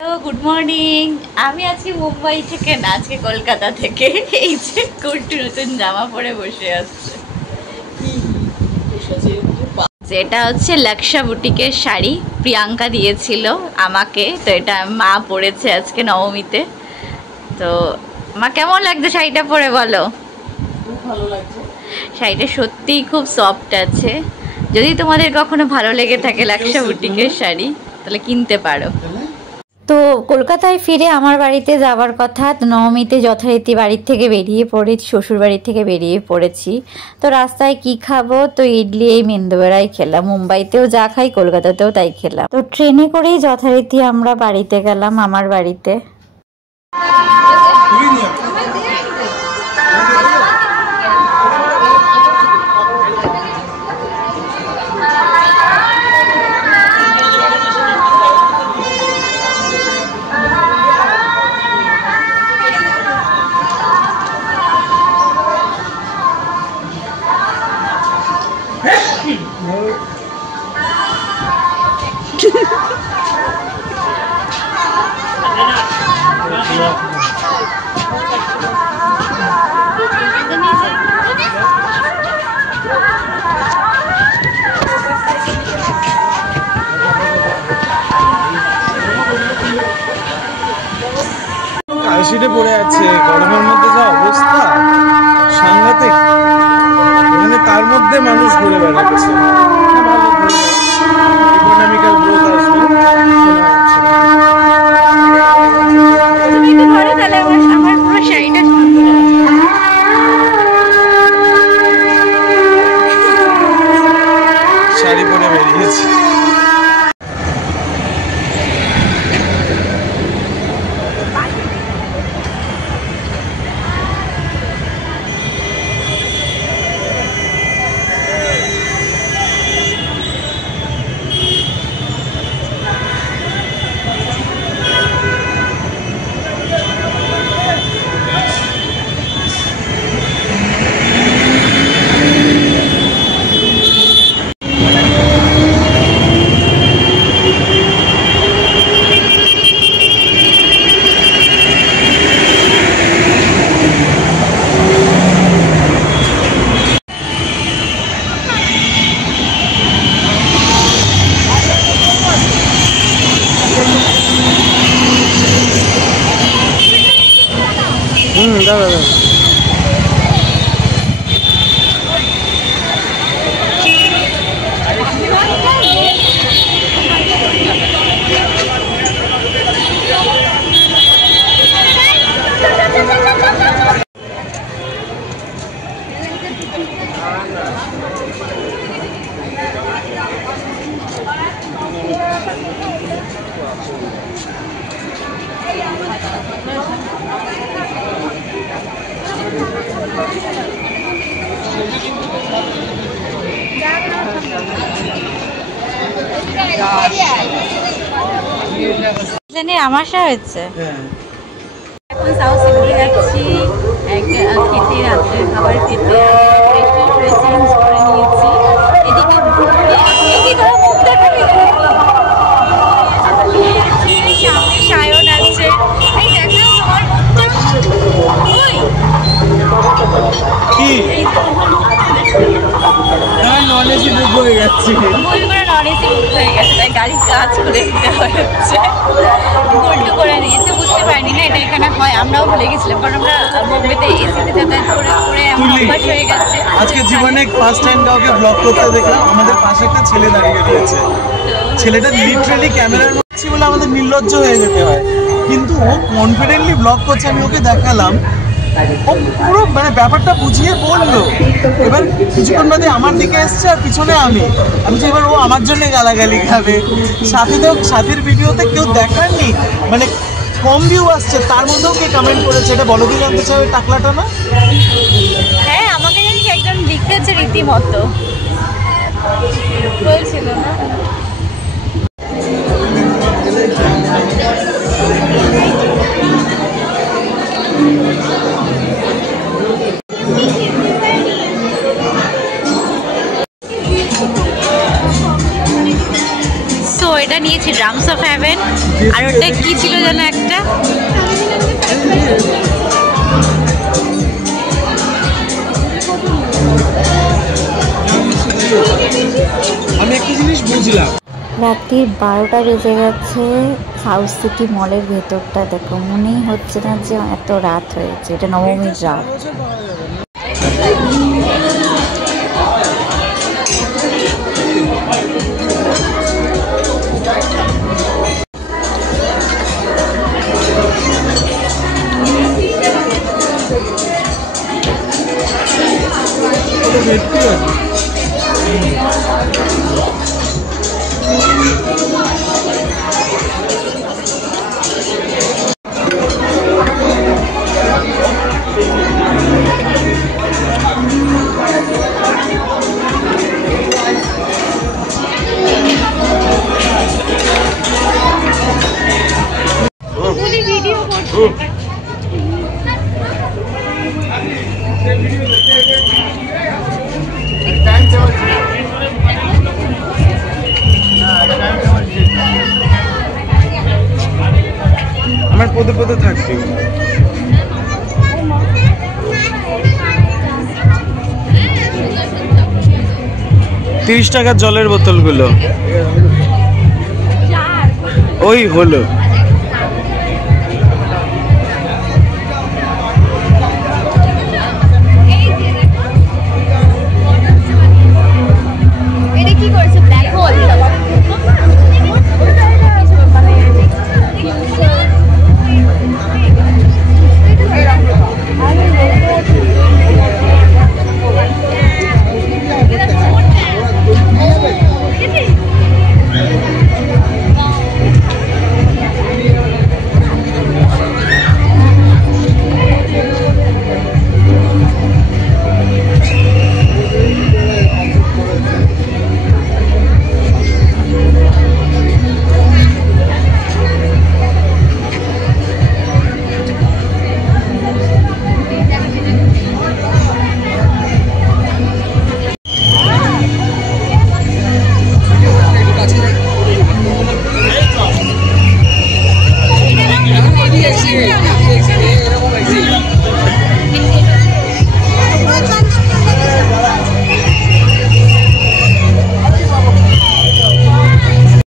তো good morning. আমি আছি মুম্বাই থেকে না, আজকে কলকাতা থেকে। এই যে কুর্তি নতুন জামা পরে বসে আছে, যেটা হচ্ছে লক্ষ্যা বুটিকের শাড়ি। প্রিয়াঙ্কা দিয়েছিল আমাকে, তো এটা মা পরেছে আজকে নবমীতে। তো মা কেমন লাগছে শাড়িটা পরে বলো? ভালো লাগছে। শাড়িটা সত্যিই খুব সফট আছে। যদি তোমাদের কখনো ভালো লেগে থাকে লক্ষ্যা বুটিকের শাড়ি, তাহলে কিনতে পারো। তো কলকাতায় ফিরে আমার বাড়িতে যাওয়ার কথা, নবমীতে যথারীতি বাড়ির থেকে বেরিয়ে পড়েছি, শ্বশুর বাড়ির থেকে বেরিয়ে পড়েছি। তো রাস্তায় কি খাবো, তো ইডলি এই মেন্দুবেড়াই খেলাম। মুম্বাইতেও যা খাই কলকাতাতেও তাই খেলাম। তো ট্রেনে করেই যথারীতি আমরা বাড়িতে গেলাম, আমার বাড়িতে। কালশিটে পড়ে আছে, গরমের মধ্যে যা অবস্থা সাংঘাতিক। এখানে তার মধ্যে মানুষ ঘুরে বেড়াচ্ছে। ইকোনমিক্যাল গ্রোথ আসবে শাড়ি পরে বেরিয়েছি। দাদা আমাশা হয়েছে। এখন সাউথ সিটি যাচ্ছি একটা খেতে, রাত্রের খাবার খেতে। চেঞ্জ করে নিয়েছি। এদিকে সামনে সায়ন আছে। এই দেখো তোমার নন এসি বুক হয়ে যাচ্ছে, ভুল করে নন এসি বুক হয়ে গেছে, তাই গাড়ির কাজ করে দিতে হচ্ছে। গোল্ডু করে নিয়েছে, বুঝতে পারিনি না এটা এখানে হয়। আমরাও ভুলে গেছিলাম, কারণ আমরা বোম্বেতে এসিতে যাতায়াত করে করে আমার অভ্যাস হয়ে গেছে। আজকে জীবনে ফার্স্ট টাইম কাউকে ব্লগ করতে দেখলাম। আমাদের পাশে একটা ছেলে দাঁড়িয়ে রয়েছে, ছেলেটা লিটারালি ক্যামেরার মধ্যে বলে আমাদের নির্লজ্জ হয়ে যেতে হয়, কিন্তু ও কনফিডেন্টলি ব্লগ করছে। আমি ওকে দেখালাম, ও পুরো মানে ব্যাপারটা বুঝিয়ে বললো। এবার কিছুক্ষণ বাদে আমার দিকে এসছে আর পিছনে আমি যে এবার ও আমার জন্য গালাগালি খাবে। সাথীর ভিডিওতে কেউ দেখাননি, মানে কম ভিউ আসছে, তার মধ্যেও কে কমেন্ট করেছে এটা বলো কি জানতে চাও? টাকলাটা না, হ্যাঁ আমাকে জানিস একজন লিখতেছে রীতিমতো, বলছিল না। নিয়েছি ড্রামস অফ হেভেন, আর ওটা কি ছিল যেন একটা, আমি একটা জিনিস বুঝলাম, রাত্রি 12টা বেজে গেছে। সাউথ সিটি মলের ভেতরটা দেখো, মনেই হচ্ছে না যে এত রাত হয়েছে, এটা নবমীর রাত। আমার পদে পদে থাকতে 30 টাকার জলের বোতলগুলো ওই হলো।